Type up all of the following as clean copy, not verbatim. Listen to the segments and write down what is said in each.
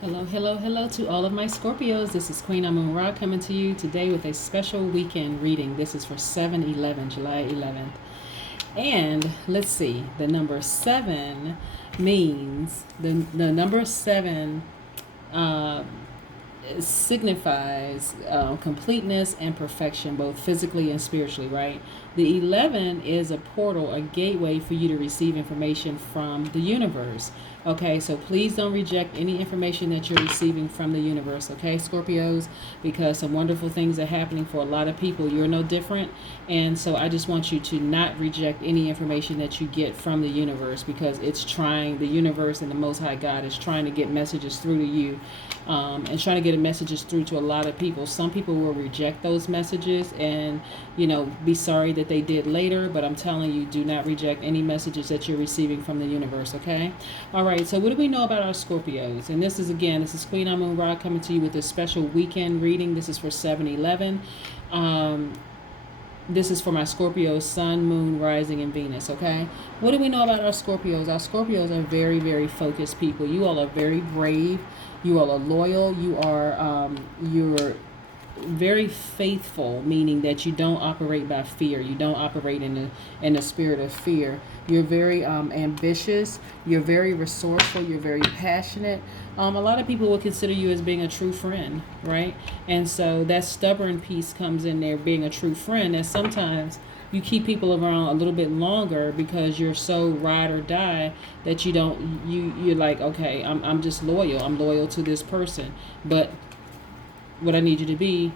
Hello, hello, hello to all of my Scorpios. This is Queen Amun Ra coming to you today with a special weekend reading. This is for 7/11, July 11th. And let's see, the number 7 means the number 7 uh, signifies completeness and perfection, both physically and spiritually, right? The 11 is a portal, a gateway for you to receive information from the universe. Okay, so please don't reject any information that you're receiving from the universe, okay, Scorpios, because some wonderful things are happening for a lot of people. You're no different. And so I just want you to not reject any information that you get from the universe, because it's trying, the universe and the Most High God is trying to get messages through to you, and trying to get messages through to a lot of people. Some people will reject those messages and, be sorry that they did later, but I'm telling you, do not reject any messages that you're receiving from the universe, okay? All right, so what do we know about our Scorpios? And this is Queen Amun Ra coming to you with a special weekend reading. This is for 7/11. This is for my Scorpio sun, moon, rising, and Venus, okay? What do we know about our Scorpios? Our Scorpios are very, very focused people. You all are very brave. You all are loyal. You're very faithful, meaning that you don't operate by fear. You don't operate in the spirit of fear. You're very ambitious. You're very resourceful. You're very passionate. A lot of people will consider you as being a true friend, right? And so that stubborn piece comes in there, being a true friend. And sometimes you keep people around a little bit longer because you're so ride or die that you're like, okay, I'm just loyal. I'm loyal to this person, but what I need you to be,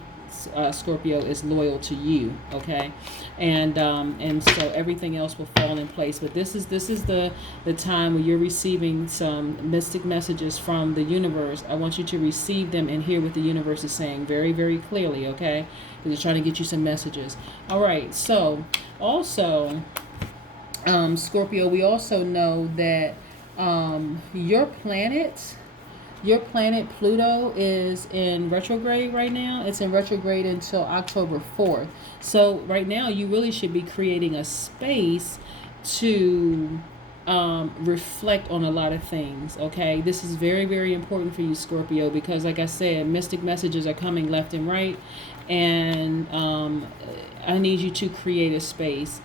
Scorpio, is loyal to you, okay? And so everything else will fall in place. But this is the time when you're receiving some mystic messages from the universe. I want you to receive them and hear what the universe is saying very, very clearly, okay? Because they're trying to get you some messages. All right. So also, Scorpio, we also know that your planet. Your planet Pluto is in retrograde right now. It's in retrograde until October 4th. So right now you really should be creating a space to reflect on a lot of things, okay? This is very, very important for you, Scorpio, because like I said, mystic messages are coming left and right. And I need you to create a space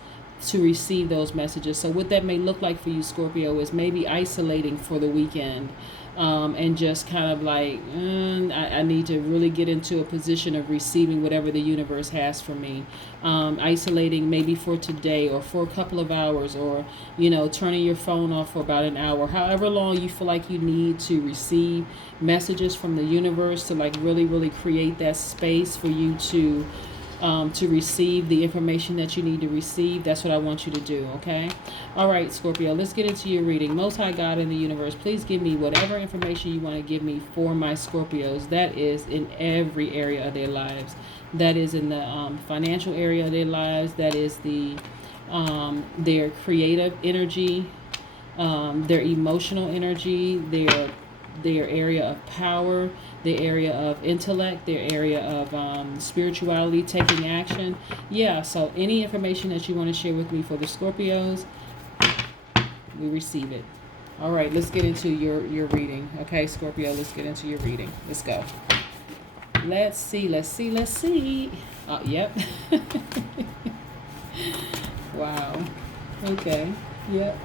to receive those messages. So what that may look like for you, Scorpio, is maybe isolating for the weekend. And just kind of like, I need to really get into a position of receiving whatever the universe has for me. Isolating maybe for today or for a couple of hours, or, turning your phone off for about an hour, however long you feel like you need to receive messages from the universe to like really, really create that space for you to receive the information that you need to receive. That's what I want you to do, okay? All right, Scorpio, let's get into your reading. Most High God in the universe, please give me whatever information you want to give me for my Scorpios. That is in every area of their lives. That is in the financial area of their lives. That is their creative energy, their emotional energy, their area of power, the area of intellect, their area of spirituality, taking action. Yeah, so any information that you want to share with me for the Scorpios, we receive it. All right, let's get into your reading. Okay, Scorpio, let's get into your reading. Let's go. Let's see. Oh, yep. Wow. Okay. Yep.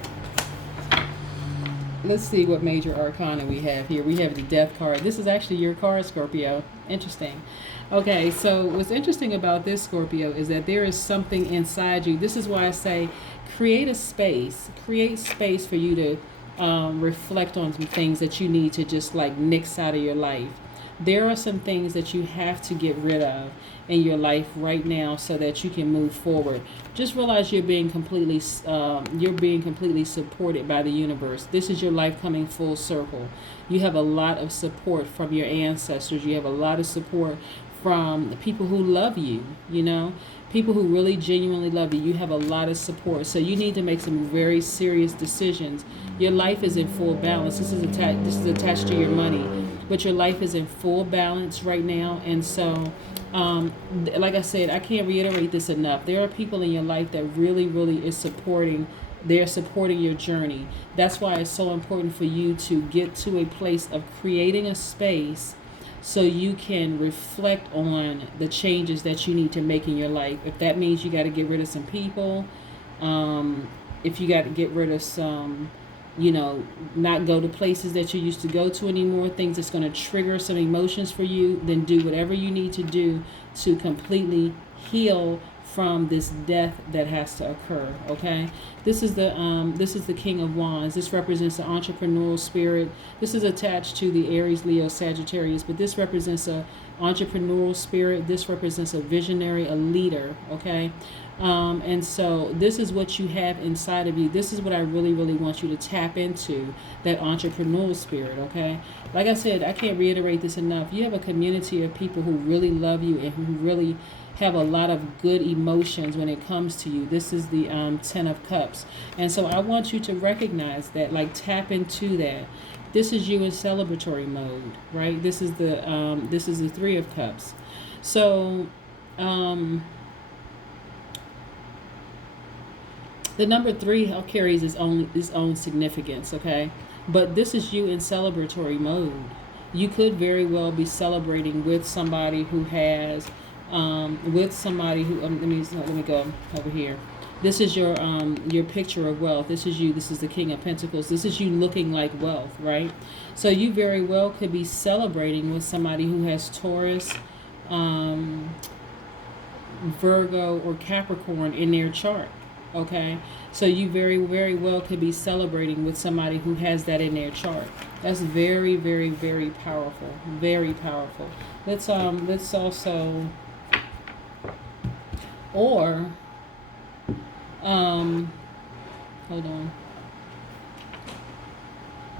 Let's see what major arcana we have here. We have the Death card. This is actually your card, Scorpio. Interesting. Okay, so what's interesting about this, Scorpio, is that there is something inside you. This is why I say create a space. Create space for you to reflect on some things that you need to just like nix out of your life. There are some things that you have to get rid of in your life right now so that you can move forward. Just realize you're being completely supported by the universe. This is your life coming full circle. You have a lot of support from your ancestors. You have a lot of support from the people who love you, people who really genuinely love you. You have a lot of support. So you need to make some very serious decisions. Your life is in full balance. This is attached to your money, but your life is in full balance right now. And so like I said, I can't reiterate this enough. There are people in your life that really, really is supporting They're supporting your journey. That's why it's so important for you to get to a place of creating a space so you can reflect on the changes that you need to make in your life. If that means you got to get rid of some people, if you got to get rid of some, not go to places that you used to go to anymore, things that's going to trigger some emotions for you, then do whatever you need to do to completely heal from this death that has to occur. Okay, this is the King of Wands. This represents the entrepreneurial spirit. This is attached to the Aries, Leo, Sagittarius, but this represents a entrepreneurial spirit. This represents a visionary, a leader. Okay, and so this is what you have inside of you. This is what I really, really want you to tap into, that entrepreneurial spirit. Okay, like I said, I can't reiterate this enough. You have a community of people who really love you and who really have a lot of good emotions when it comes to you. This is the 10 of Cups. And so I want you to recognize that, like tap into that. This is you in celebratory mode, right? This is the 3 of Cups. So the number 3 carries its own significance, okay? But this is you in celebratory mode. You could very well be celebrating with somebody who has let me go over here. This is your picture of wealth. This is you. This is the King of Pentacles. This is you looking like wealth, right? So you very well could be celebrating with somebody who has Taurus, Virgo, or Capricorn in their chart. Okay, so you very, very well could be celebrating with somebody who has that in their chart. That's very, very, very powerful. Very powerful. Let's also, or hold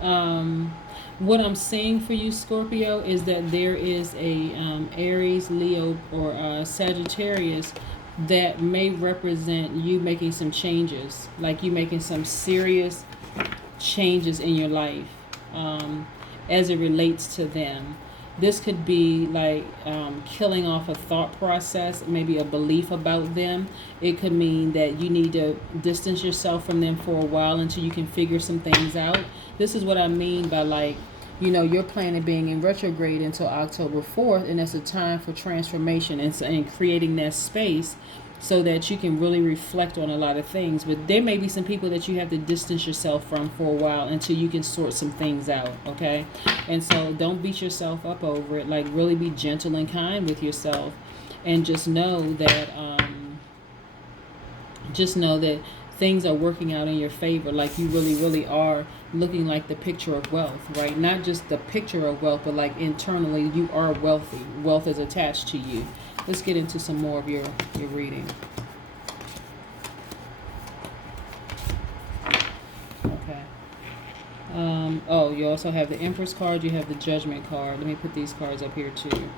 on. What I'm seeing for you, Scorpio, is that there is a Aries, Leo, or Sagittarius that may represent you making some changes, like you making some serious changes in your life as it relates to them. This could be like killing off a thought process, maybe a belief about them. It could mean that you need to distance yourself from them for a while until you can figure some things out. This is what I mean by, like, your planet being in retrograde until October 4th, and it's a time for transformation and creating that space so that you can really reflect on a lot of things. But there may be some people that you have to distance yourself from for a while until you can sort some things out, okay? And so don't beat yourself up over it. Like, really be gentle and kind with yourself, and just know that things are working out in your favor. Like, you really, really are looking like the picture of wealth, right? Not just the picture of wealth, but like internally you are wealthy. Wealth is attached to you. Let's get into some more of your reading. Okay. You also have the Empress card. You have the Judgment card. Let me put these cards up here too.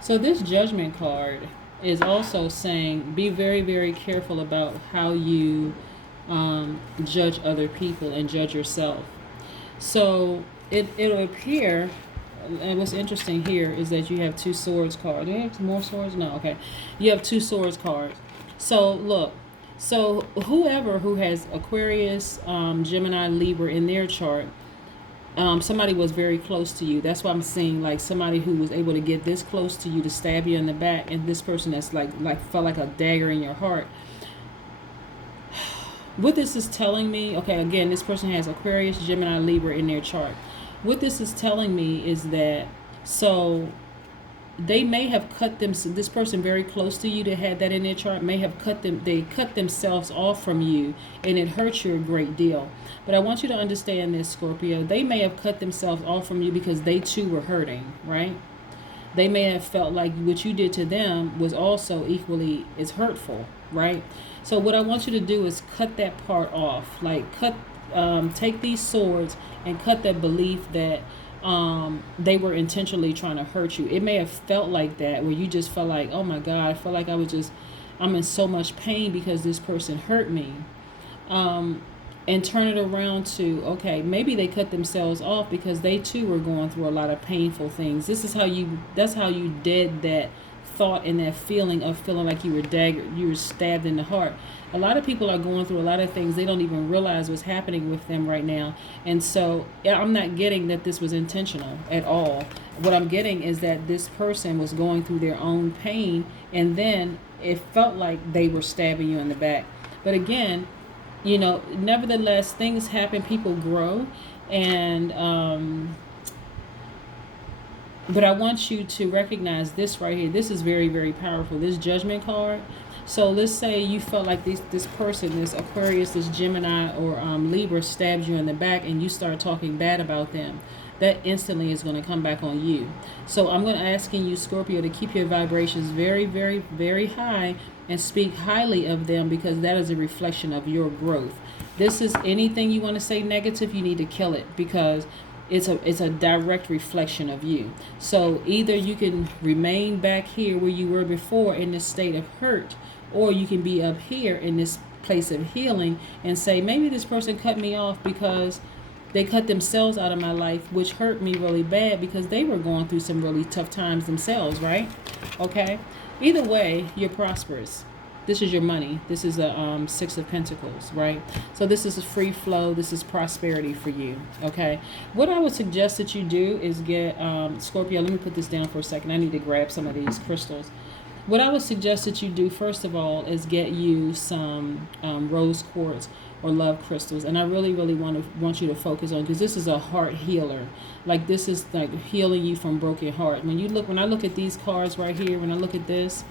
So this Judgment card is also saying be very, very careful about how you judge other people and judge yourself. So it'll appear, and what's interesting here is that you have 2 swords cards. Do you have more swords? No, okay. You have 2 swords cards. So look, so whoever who has Aquarius, Gemini, Libra in their chart, somebody was very close to you. That's why I'm seeing like somebody who was able to get this close to you to stab you in the back, and this person that's like felt like a dagger in your heart. What this is telling me, okay, again, this person has Aquarius, Gemini, Libra in their chart. What this is telling me is that, so they may have cut them, this person very close to you that had that in their chart may have cut themselves off from you, and it hurts you a great deal. But I want you to understand this, Scorpio. They may have cut themselves off from you because they too were hurting, right? They may have felt like what you did to them was also equally as hurtful, right? So what I want you to do is cut that part off. Like take these swords and cut that belief that they were intentionally trying to hurt you. It may have felt like that, where you just felt like, oh my God, I felt like I'm in so much pain because this person hurt me. And turn it around to, okay, maybe they cut themselves off because they too were going through a lot of painful things. That's how you dead that thought and that feeling of feeling like you were stabbed in the heart. A lot of people are going through a lot of things they don't even realize what's happening with them right now. And so I'm not getting that this was intentional at all. What I'm getting is that this person was going through their own pain, and then it felt like they were stabbing you in the back. But again, nevertheless, things happen, people grow, and but I want you to recognize this right here. This is very, very powerful. This Judgment card. So let's say you felt like this person, this Aquarius, this Gemini, or Libra stabs you in the back, and you start talking bad about them. That instantly is going to come back on you. So I'm going to asking you, Scorpio, to keep your vibrations very, very, very high and speak highly of them, because that is a reflection of your growth. This is anything you want to say negative, you need to kill it, because it's a direct reflection of you. So either you can remain back here where you were before in this state of hurt, or you can be up here in this place of healing and say, maybe this person cut me off because they cut themselves out of my life, which hurt me really bad because they were going through some really tough times themselves, right? Okay. Either way, you're prosperous. This is your money. This is a Six of Pentacles, right? So this is a free flow. This is prosperity for you, okay? What I would suggest that you do is get, Scorpio, let me put this down for a second. I need to grab some of these crystals. What I would suggest that you do, first of all, is get you some rose quartz or love crystals. And I really, really want you to focus on, because this is a heart healer. Like, this is like healing you from broken heart. When I look at these cards right here, when I look at this,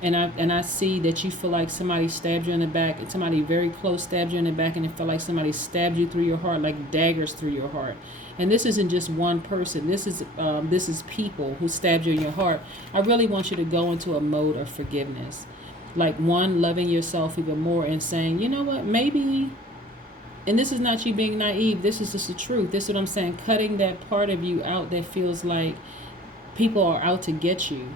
and I see that you feel like somebody stabbed you in the back, somebody very close stabbed you in the back, and it felt like somebody stabbed you through your heart, like daggers through your heart. And this isn't just one person. This is people who stabbed you in your heart. I really want you to go into a mode of forgiveness. Like, one, loving yourself even more and saying, you know what, maybe, and this is not you being naive, this is just the truth. This is what I'm saying, cutting that part of you out that feels like people are out to get you.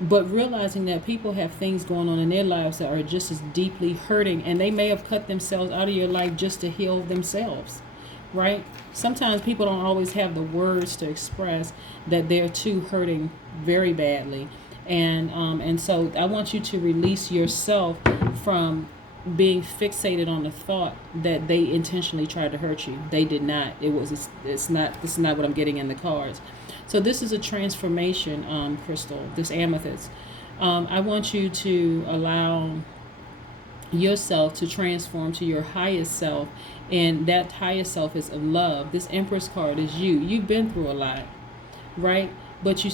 But realizing that people have things going on in their lives that are just as deeply hurting, and they may have cut themselves out of your life just to heal themselves, right? Sometimes people don't always have the words to express that they're too hurting very badly. And so I want you to release yourself from being fixated on the thought that they intentionally tried to hurt you. They did not. This is not what I'm getting in the cards. So this is a transformation crystal, this amethyst. I want you to allow yourself to transform to your highest self, and that highest self is of love. This Empress card is you. You've been through a lot, right? But you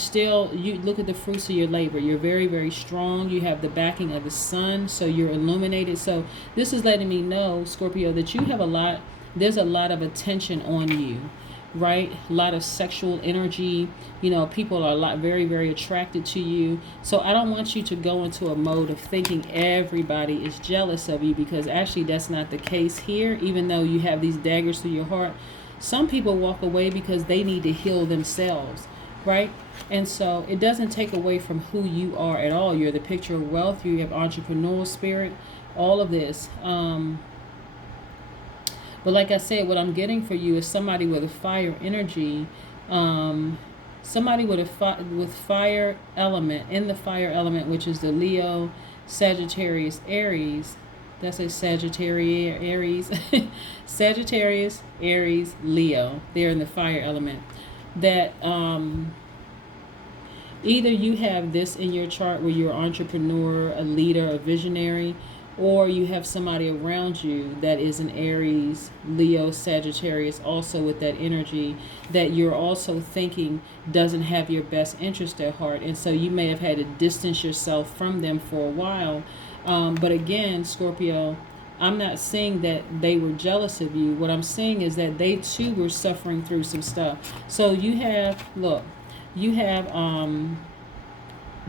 look at the fruits of your labor. You're very, very strong. You have the backing of the sun, so you're illuminated. So this is letting me know, Scorpio, that you have there's a lot of attention on you, right? A lot of sexual energy. People are very, very attracted to you. So I don't want you to go into a mode of thinking everybody is jealous of you, because actually that's not the case here. Even though you have these daggers through your heart, some people walk away because they need to heal themselves, right? And so it doesn't take away from who you are at all. You're the picture of wealth. You have entrepreneurial spirit, all of this. But like I said, what I'm getting for you is somebody with a fire energy, somebody with fire element, in the fire element, which is the Leo, Sagittarius, Aries. That's a Sagittarius, Aries, Sagittarius, Aries, Leo. They're in the fire element. That either you have this in your chart where you're an entrepreneur, a leader, a visionary, or you have somebody around you that is an Aries, Leo, Sagittarius, also with that energy that you're also thinking doesn't have your best interest at heart. And so you may have had to distance yourself from them for a while. But again, Scorpio, I'm not saying that they were jealous of you. What I'm saying is that they too were suffering through some stuff. So you have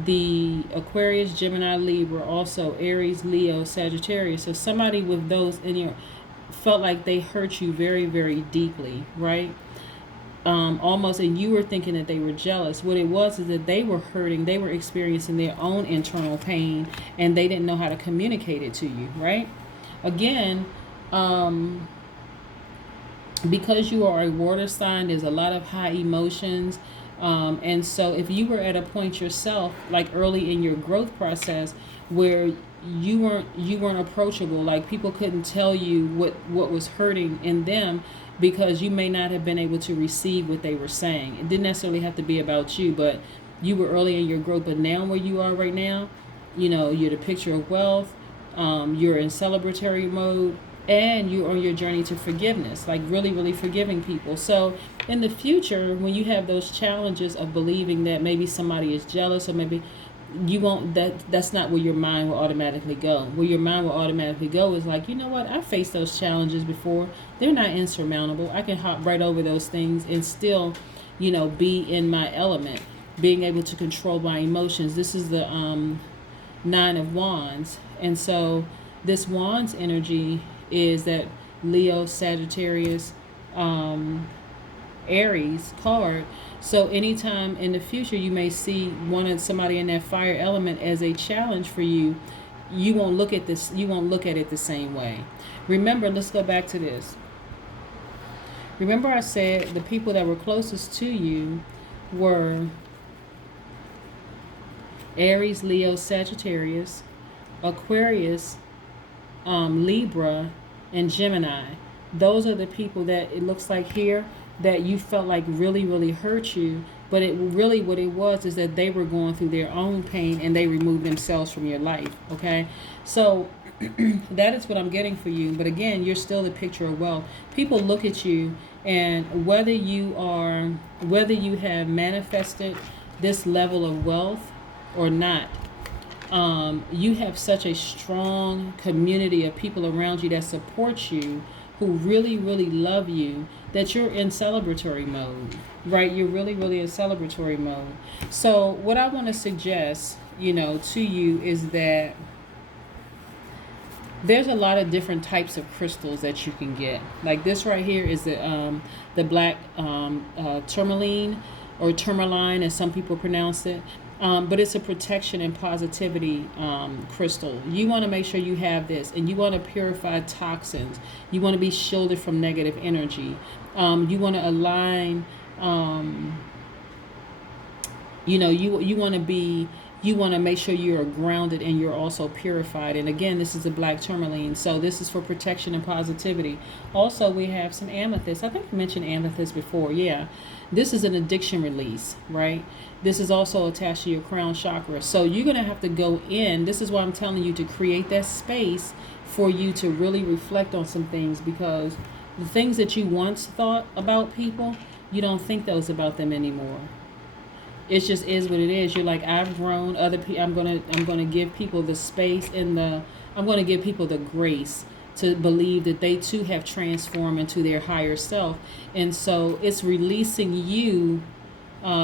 the Aquarius, Gemini, Libra, also Aries, Leo, Sagittarius. So somebody with those in your felt like they hurt you very, very deeply, right? Almost, and you were thinking that they were jealous. What it was is that they were hurting, they were experiencing their own internal pain, and they didn't know how to communicate it to you, right? Again, because you are a water sign, there's a lot of high emotions. And so if you were at a point yourself, like early in your growth process, where you weren't approachable, like people couldn't tell you what was hurting in them, because you may not have been able to receive what they were saying. It didn't necessarily have to be about you, but you were early in your growth. But now where you are right now, you're the picture of wealth. You're in celebratory mode, and you're on your journey to forgiveness, like really, really forgiving people. So in the future, when you have those challenges of believing that maybe somebody is jealous, or maybe you won't, that's not where your mind will automatically go. Where your mind will automatically go is like, you know what, I faced those challenges before. They're not insurmountable. I can hop right over those things and still, be in my element, being able to control my emotions. This is the Nine of Wands. And so this Wands energy is that Leo, Sagittarius, Aries card. So anytime in the future you may see somebody in that fire element as a challenge for you, you won't look at it the same way. Remember, let's go back to this. Remember I said the people that were closest to you were Aries, Leo, Sagittarius, Aquarius, Libra, and Gemini. Those are the people that it looks like here that you felt like really, really hurt you. But what it was is that they were going through their own pain and they removed themselves from your life. Okay, so that is what I'm getting for you. But again, you're still the picture of wealth. People look at you, and whether you have manifested this level of wealth or not, you have such a strong community of people around you that support you, who really, really love you, that you're in celebratory mode, right? You're really, really in celebratory mode. So what I want to suggest, to you is that there's a lot of different types of crystals that you can get. Like this right here is the black tourmaline, or tourmaline as some people pronounce it. But it's a protection and positivity crystal. You want to make sure you have this, and you want to purify toxins. You want to be shielded from negative energy. You want to align. You want to make sure you are grounded and you're also purified. And again, this is a black tourmaline, so this is for protection and positivity. Also, we have some amethyst. I think I mentioned amethyst before. Yeah, this is an addiction release, right? This is also attached to your crown chakra. So you're going to have to go in. This is why I'm telling you to create that space for you to really reflect on some things, because the things that you once thought about people, you don't think those about them anymore. It just is what it is. You're like, I've grown. I'm gonna give people the space and I'm gonna give people the grace to believe that they too have transformed into their higher self. And so it's releasing you,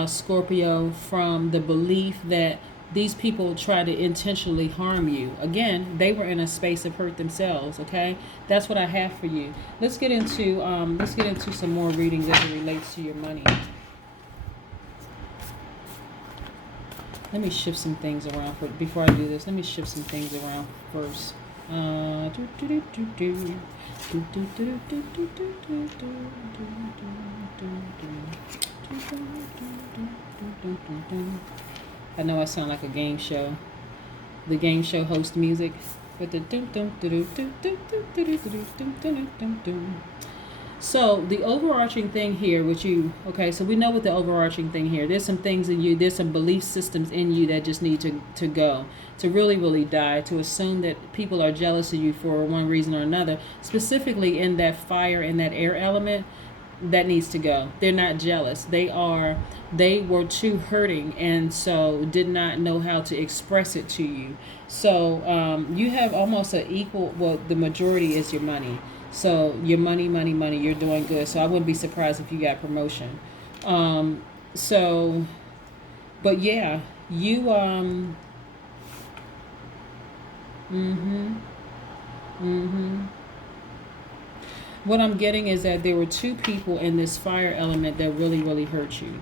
Scorpio, from the belief that these people try to intentionally harm you. Again, they were in a space of hurt themselves. Okay, that's what I have for you. Let's get into some more readings as it relates to your money. Let me shift some things around before I do this. Let me shift some things around first. I know I sound like a game show. The game show host music with the So the overarching thing here, so we know what the overarching thing here. There's some things in you, there's some belief systems in you that just need to go, to really, really die, to assume that people are jealous of you for one reason or another, specifically in that fire and that air element. That needs to go. They're not jealous. They were too hurting, and so did not know how to express it to you. So you have almost an equal, the majority is your money. So your money, you're doing good. So I wouldn't be surprised if you got promotion. But yeah, you, what I'm getting is that there were two people in this fire element that really, really hurt you,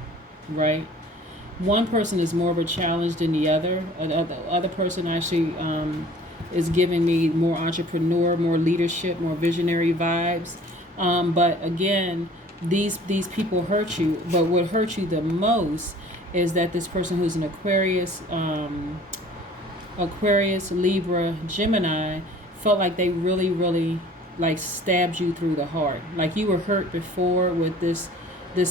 right? One person is more of a challenge than the other. The other person actually is giving me more entrepreneur, more leadership, more visionary vibes. But again, these people hurt you, but what hurt you the most is that this person who's an Aquarius, Libra, Gemini felt like they really, really like stabbed you through the heart. Like you were hurt before with this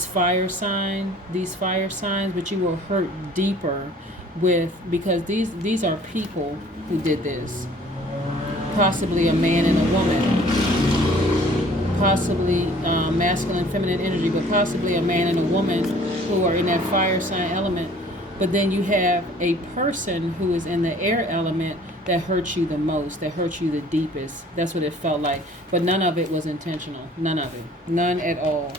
fire sign, these fire signs, but you were hurt deeper because these are people who did this. Possibly a man and a woman, possibly masculine, feminine energy, but possibly a man and a woman who are in that fire sign element. But then you have a person who is in the air element that hurts you the most, that hurts you the deepest. That's what it felt like. But none of it was intentional. None of it. None at all.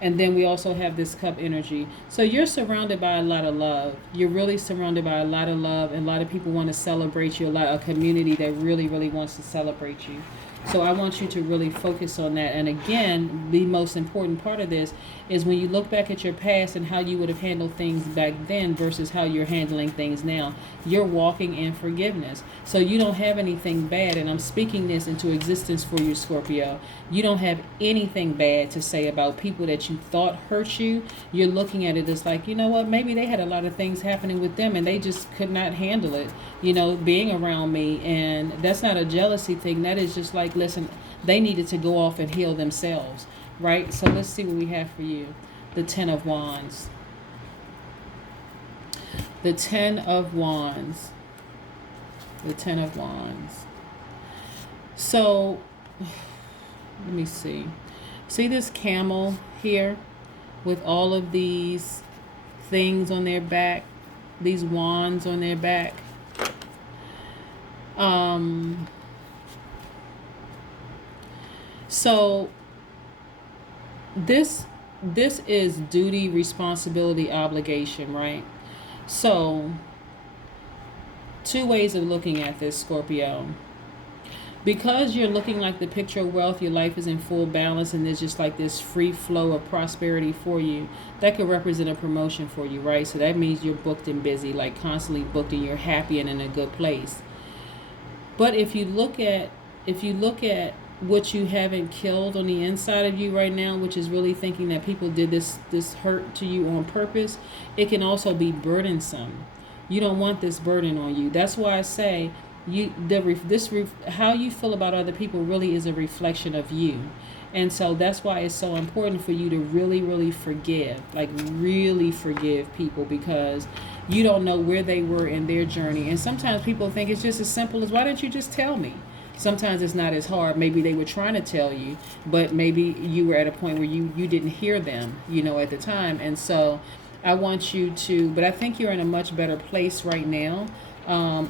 And then we also have this cup energy. So you're surrounded by a lot of love. You're really surrounded by a lot of love. And a lot of people want to celebrate you. A community that really, really wants to celebrate you. So I want you to really focus on that. And again, the most important part of this is when you look back at your past and how you would have handled things back then versus how you're handling things now. You're walking in forgiveness. So you don't have anything bad. And I'm speaking this into existence for you, Scorpio. You don't have anything bad to say about people that you thought hurt you. You're looking at it as like, you know what, maybe they had a lot of things happening with them and they just could not handle it, being around me. And that's not a jealousy thing. That is just like, listen, they needed to go off and heal themselves, right? So let's see what we have for you. The 10 of Wands. The 10 of Wands. The 10 of Wands. So, let me see. See this camel here with all of these things on their back? These wands on their back? So this is duty, responsibility, obligation, right? So 2 ways of looking at this, Scorpio. Because you're looking like the picture of wealth, your life is in full balance and there's just like this free flow of prosperity for you. That could represent a promotion for you, right? So that means you're booked and busy, like constantly booked, and you're happy and in a good place. But if you look at what you haven't killed on the inside of you right now, which is really thinking that people did this hurt to you on purpose, it can also be burdensome. You don't want this burden on you. That's why I say how you feel about other people really is a reflection of you. And so that's why it's so important for you to really, really forgive, like really forgive people, because you don't know where they were in their journey. And sometimes people think it's just as simple as, why didn't you just tell me? Sometimes it's not as hard. Maybe they were trying to tell you, but maybe you were at a point where you didn't hear them, at the time. And so I want you to, but I think you're in a much better place right now.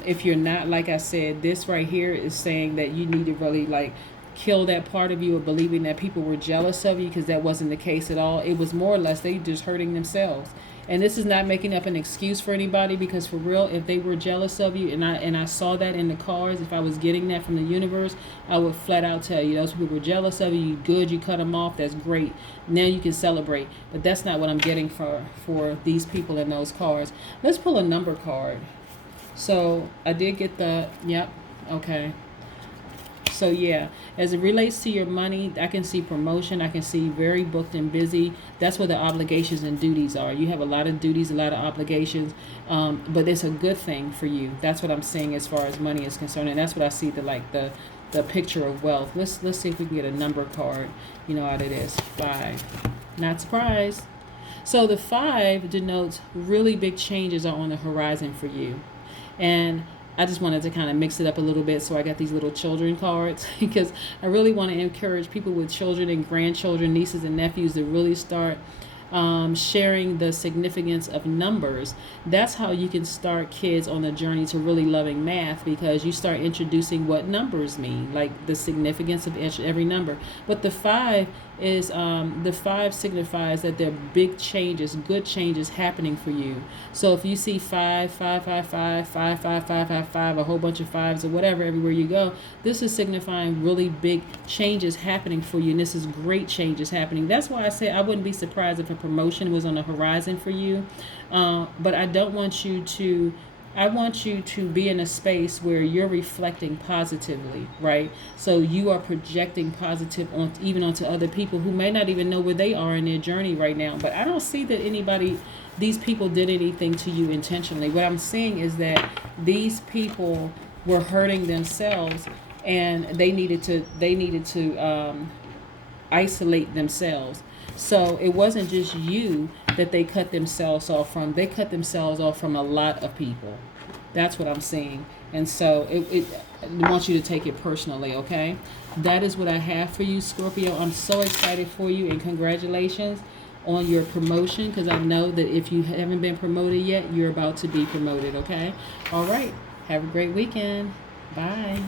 If you're not, like I said, this right here is saying that you need to really like kill that part of you of believing that people were jealous of you, because that wasn't the case at all. It was more or less they just hurting themselves. And this is not making up an excuse for anybody, because for real, if they were jealous of you, and I saw that in the cards, if I was getting that from the universe, I would flat out tell you, those people were jealous of you, you good, you cut them off, that's great. Now you can celebrate. But that's not what I'm getting for these people in those cards. Let's pull a number card. So I did get yep, okay. So yeah, as it relates to your money, I can see promotion. I can see very booked and busy. That's where the obligations and duties are. You have a lot of duties, a lot of obligations, but it's a good thing for you. That's what I'm saying as far as money is concerned, and that's what I see the picture of wealth. Let's see if we can get a number card, out of this. 5. Not surprised. So the 5 denotes really big changes are on the horizon for you. And I just wanted to kind of mix it up a little bit, so I got these little children cards because I really want to encourage people with children and grandchildren, nieces and nephews to really start sharing the significance of numbers. That's how you can start kids on the journey to really loving math, because you start introducing what numbers mean, like the significance of every number. But the 5 is the 5 signifies that there are big changes, good changes happening for you. So if you see 5, 5, 5, 5, 5, 5, 5, 5, 5, a whole bunch of 5s or whatever everywhere you go, this is signifying really big changes happening for you, and this is great changes happening. That's why I say I wouldn't be surprised if a promotion was on the horizon for you, but I don't want you to I want you to be in a space where you're reflecting positively, right? So you are projecting positive on even onto other people who may not even know where they are in their journey right now. But I don't see that these people did anything to you intentionally. What I'm seeing is that these people were hurting themselves, and they needed to isolate themselves. So it wasn't just you that they cut themselves off from. They cut themselves off from a lot of people. That's what I'm seeing. And so I want you to take it personally, okay? That is what I have for you, Scorpio. I'm so excited for you, and congratulations on your promotion, because I know that if you haven't been promoted yet, you're about to be promoted, okay? All right. Have a great weekend. Bye.